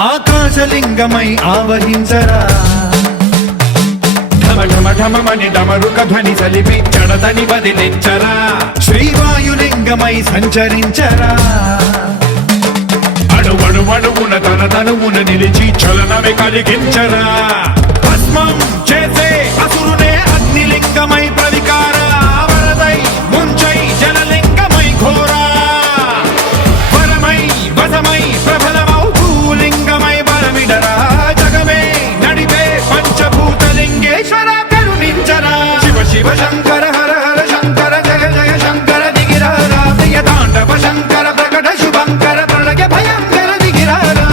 ఆకాశలింగమై ఆవహించరా ఢమఢమఢమని డమరుక ధ్వని సలిపి జడదని వదిలించరా శ్రీవాయులింగమై సంచరించరా అణువణువున తన తనువున నిలిచి చలనమే కలిగించరా భస్మం చేసే అసురునే అగ్నిలింగమై ప్రవికార వరదై ముంచై జలలింగమై ఘోరా వరమై వసమై ప్రబలమౌ భూలింగమై బలమిడరా జగమే నడిపే పంచభూతలింగేశ్వర కరుణించరా శివ శివ శంకర హర హర శంకర జయ జయ శంకర దిగిరారా ప్రియ తాండవ శంకర ప్రకట శుభంకర ప్రళయ భయంకర దిగిరారా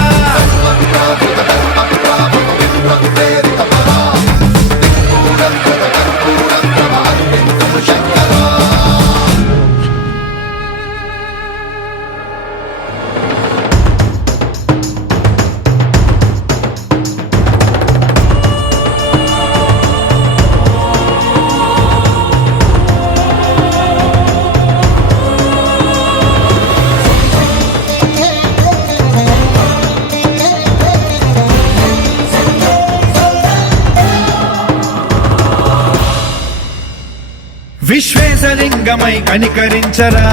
విశ్వేశలింగమై కనికరించరా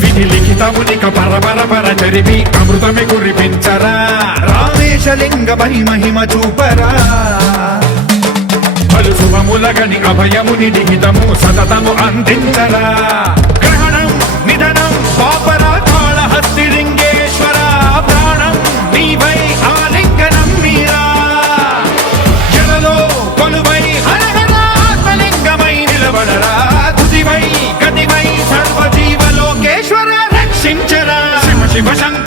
విధి లిఖితమునిక పరపర పర చరివి అమృతమి కురిపించరా రామేశలింగమై మహిమ చూపరా పలు శుభములగని అభయముని లిఖితము సతతము అందించరా గ్రహణం నిధనం పాపరా కాళహస్తిలింగేశ్వర ప్రాణం నీవై ఆలింగనం మీరా జలలో కొలువై గతివై సర్వజీవలోకేశ్వర రక్షించరా శివ శివ శంకర